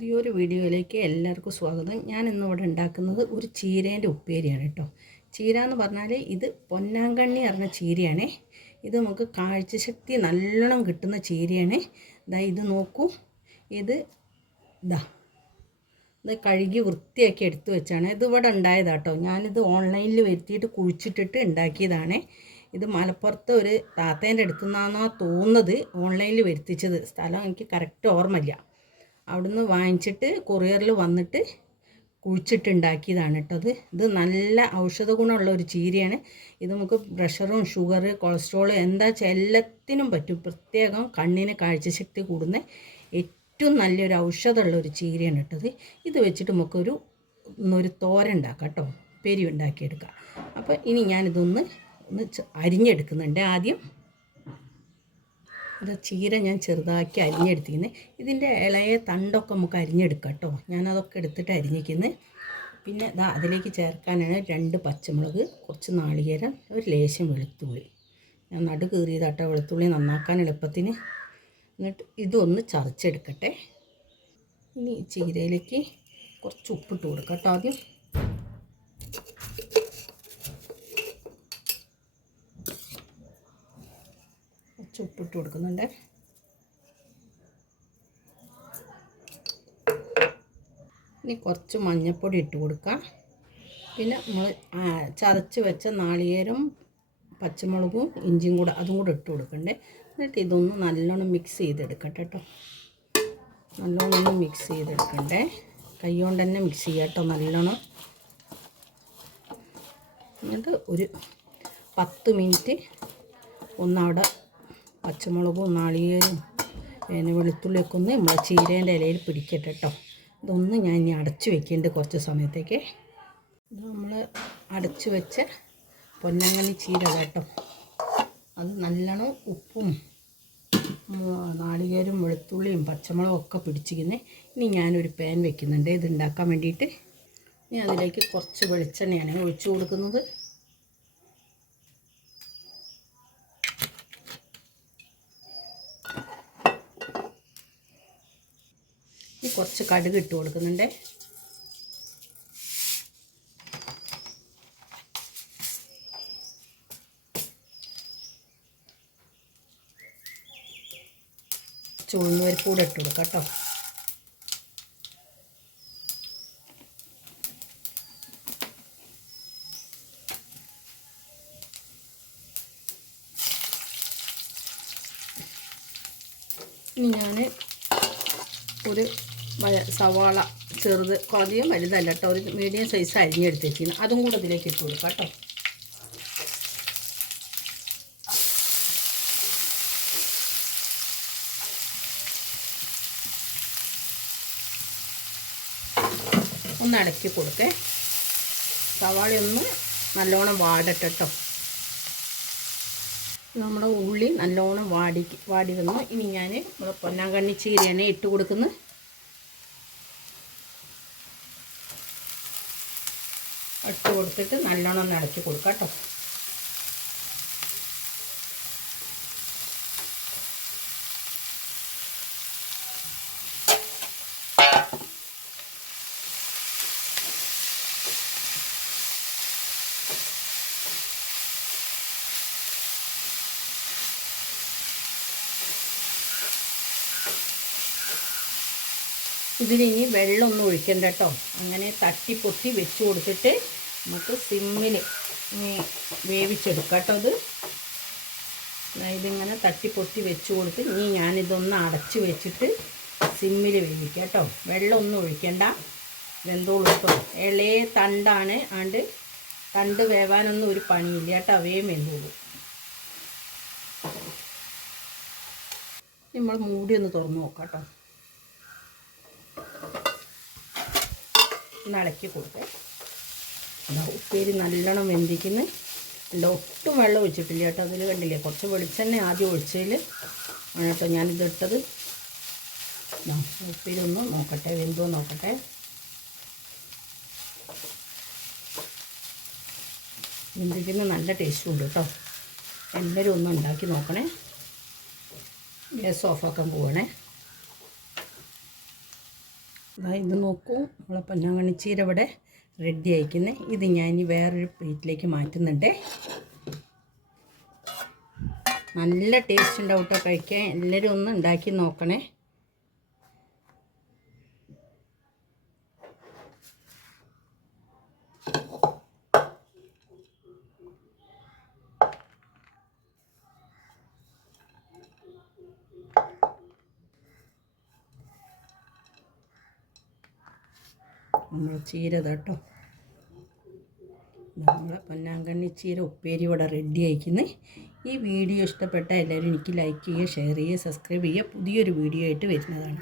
പുതിയൊരു വീഡിയോയിലേക്ക് എല്ലാവർക്കും സ്വാഗതം. ഞാൻ ഇന്ന് ഇവിടെ ഉണ്ടാക്കുന്നത് ഒരു ചീരേന്റെ ഉപ്പേരിയാണ് കേട്ടോ. ചീര എന്ന് പറഞ്ഞാൽ ഇത് പൊന്നാങ്കണ്ണി പറഞ്ഞ ചീരയാണേ. ഇത് നമുക്ക് കാഴ്ചശക്തി നല്ലോണം കിട്ടുന്ന ചീരയാണ്. ഇതാ ഇത് നോക്കൂ. ഇത് ഇതാ ഇത് കഴുകി വൃത്തിയാക്കി എടുത്തു വെച്ചാണ്. ഇത് ഇവിടെ ഉണ്ടായതാട്ടോ ഞാനിത് ഓൺലൈനിൽ വരുത്തിയിട്ട് കുഴിച്ചിട്ടിട്ട് ഉണ്ടാക്കിയതാണ്. ഇത് മലപ്പുറത്തെ ഒരു താത്തേന്റെ അടുത്തുനിന്നാണെന്നാണ് തോന്നുന്നത് ഓൺലൈനിൽ വരുത്തിച്ചത്. സ്ഥലം എനിക്ക് കറക്റ്റ് ഓർമ്മയില്ല. അവിടുന്ന് വാങ്ങിച്ചിട്ട് കൊറിയറിൽ വന്നിട്ട് കുഴിച്ചിട്ടുണ്ടാക്കിയതാണ് കേട്ടോ അത്. ഇത് നല്ല ഔഷധ ഗുണമുള്ള ഒരു ചീരയാണ്. ഇത് നമുക്ക് പ്രഷറും ഷുഗർ കൊളസ്ട്രോൾ എന്താ വെച്ചാൽ എല്ലാത്തിനും പറ്റും. പ്രത്യേകം കണ്ണിന് കാഴ്ചശക്തി കൂടുന്ന ഏറ്റവും നല്ലൊരു ഔഷധമുള്ള ഒരു ചീരയാണ് കേട്ടത് ഇത് വെച്ചിട്ട് നമുക്കൊരു ഒരു തോര ഉണ്ടാക്കാം കേട്ടോ പെരി ഉണ്ടാക്കിയെടുക്കാം. അപ്പോൾ ഇനി ഞാനിതൊന്ന് ഒന്ന് അരിഞ്ഞെടുക്കുന്നുണ്ട് ആദ്യം. ഇത് ചീര ഞാൻ ചെറുതാക്കി അരിഞ്ഞെടുത്തിരിക്കുന്നത് ഇതിന്റെ ഇളയ തണ്ടൊക്കെ നമുക്ക് അരിഞ്ഞെടുക്കാം കേട്ടോ ഞാനതൊക്കെ എടുത്തിട്ട് അരിഞ്ഞിരിക്കുന്നത് പിന്നെ ഇതാ അതിലേക്ക് ചേർക്കാനാണ് രണ്ട് പച്ചമുളക് കുറച്ച് നാളികേരം ഒരു ലേശം വെളുത്തുള്ളി. ഞാൻ നടു കീറിയതാട്ടോ വെളുത്തുള്ളി നന്നാക്കാൻ എളുപ്പത്തിന്. എന്നിട്ട് ഇതൊന്ന് ചതച്ചെടുക്കട്ടെ. ഇനി ചീരയിലേക്ക് കുറച്ച് ഉപ്പിട്ട് കൊടുക്കാം കേട്ടോ ആദ്യം. കുറച്ച് ഉപ്പിട്ട് കൊടുക്കുന്നുണ്ട്. ഇനി കുറച്ച് മഞ്ഞൾപ്പൊടി ഇട്ട് കൊടുക്കാം. പിന്നെ നമ്മൾ ചതച്ച് വെച്ച നാളികേരം പച്ചമുളകും ഇഞ്ചിയും കൂടെ അതും കൂടെ ഇട്ട് കൊടുക്കണ്ടേ. എന്നിട്ട് ഇതൊന്ന് നല്ലോണം മിക്സ് ചെയ്തെടുക്കട്ടെ കേട്ടോ. നല്ലോണം ഒന്ന് മിക്സ് ചെയ്തെടുക്കണ്ടേ. കൈ കൊണ്ട് തന്നെ മിക്സ് ചെയ്യാം കേട്ടോ നല്ലോണം. എന്നിട്ട് ഒരു പത്ത് മിനിറ്റ് ഒന്നവിടെ പച്ചമുളകും നാളികേരും പിന്നെ വെളുത്തുള്ളിയൊക്കെ ഒന്ന് നമ്മൾ ചീരേന്റെ ഇലയിൽ പിടിക്കട്ടെ കേട്ടോ ഇതൊന്ന് ഞാൻ ഇനി അടച്ച് വെക്കുന്നുണ്ട് കുറച്ച് സമയത്തേക്ക്. ഇത് നമ്മൾ അടച്ച് വെച്ച പൊന്നാങ്കണ്ണി ചീര കേട്ടോ അത് നല്ലോണം ഉപ്പും നാളികേരും വെളുത്തുള്ളിയും പച്ചമുളകും ഒക്കെ പിടിച്ചിരിക്കുന്നത് ഇനി ഞാനൊരു പാൻ വെക്കുന്നുണ്ട്. ഇത് ഉണ്ടാക്കാൻ വേണ്ടിയിട്ട് ഇനി അതിലേക്ക് കുറച്ച് വെളിച്ചെണ്ണയാണ് ഒഴിച്ചു കൊടുക്കുന്നത്. ഇനി കുറച്ച് കടുക് ഇട്ട് കൊടുക്കുന്നുണ്ട്. ചുവന്ന പരിപ്പ് കൂടെ ഇട്ട് കൊടുക്കാം കേട്ടോ. ഇനി ഞാൻ ഒരു സവാള ചെറുത് അധികം വലുതല്ല കേട്ടോ. ഒരു മീഡിയം സൈസ് അരിഞ്ഞെടുത്തേക്കുന്നു അതും കൂടെ ഇതിലേക്ക് ഇട്ട് കൊടുക്കാം കേട്ടോ. ഒന്ന് അടക്കി കൊടുക്കേ. സവാള ഒന്ന് നല്ലോണം വാടട്ടെ കേട്ടോ. നമ്മുടെ ഉള്ളി നല്ലോണം വാടി വാടി വന്നു. ഇനി ഞാൻ നമ്മുടെ പൊന്നാങ്കണ്ണി ചീരയാണ് ഇട്ട് കൊടുക്കുന്നു ഇട്ട് കൊടുത്തിട്ട് നല്ലോണം ഒന്ന് ഇളക്കി കൊടുക്കാം കേട്ടോ. ഇതിന് ഇനി വെള്ളമൊന്നും ഒഴിക്കണ്ട കേട്ടോ. അങ്ങനെ തട്ടി പൊട്ടി വെച്ച് കൊടുത്തിട്ട് നമുക്ക് സിമ്മിൽ വേവിച്ചെടുക്കാം കേട്ടോ അത്. ഇതിങ്ങനെ തട്ടി പൊട്ടി വെച്ച് കൊടുത്ത് ഇനി ഞാനിതൊന്ന് അടച്ച് വെച്ചിട്ട് സിമ്മിൽ വേവിക്കാം കേട്ടോ. വെള്ളമൊന്നും ഒഴിക്കണ്ട. വെന്തോളൂ കേട്ടോ. ഇളയ തണ്ടാണ്. ആണ്ട് തണ്ട് വേവാനൊന്നും ഒരു പണിയില്ല കേട്ടോ. അവയും വെന്തോളൂ. നമ്മൾ മൂടി ഒന്ന് തുറന്ന് നോക്കാം കേട്ടോ. ഒന്ന് ഇളക്കി കൊടുത്തേ. അതാ ഉപ്പേരി നല്ലോണം വെന്തിക്കുന്നു അല്ല ഒട്ടും വെള്ളം ഒഴിച്ചിട്ടില്ല കേട്ടോ. അതിൽ കണ്ടില്ലേ? കുറച്ച് വെളിച്ചെണ്ണ ആദ്യം ഒഴിച്ചതിൽ ആണ് കേട്ടോ ഞാനിത് ഇട്ടത്. ഒന്ന് നോക്കട്ടെ വെന്തോ നോക്കട്ടെ. വെന്തിക്കുന്ന നല്ല ടേസ്റ്റും ഉണ്ട് കേട്ടോ. എല്ലാവരും ഒന്ന് ഉണ്ടാക്കി നോക്കണേ. ഗ്യാസ് ഓഫാക്കാൻ പോവണേ. ഇത് നോക്കൂ. നമ്മളെ പൊന്നാങ്ങണിച്ചീരവിടെ റെഡി ആയിക്കുന്നത് ഇത് ഞാൻ വേറൊരു പ്ലേറ്റിലേക്ക് മാറ്റുന്നുണ്ട്. നല്ല ടേസ്റ്റ് ഉണ്ടാവും കേട്ടോ കഴിക്കാൻ. എല്ലാവരും ഒന്ന് ഉണ്ടാക്കി നോക്കണേ. നമ്മൾ ചീര നമ്മളെ പൊന്നാങ്കണ്ണി ചീര ഉപ്പേരി ഇവിടെ റെഡി ആയിക്കുന്നത് ഈ വീഡിയോ ഇഷ്ടപ്പെട്ട എല്ലാവരും എനിക്ക് ലൈക്ക് ചെയ്യുക ഷെയർ ചെയ്യുക സബ്സ്ക്രൈബ് ചെയ്യുക. പുതിയൊരു വീഡിയോ ആയിട്ട് വരുന്നതാണ്.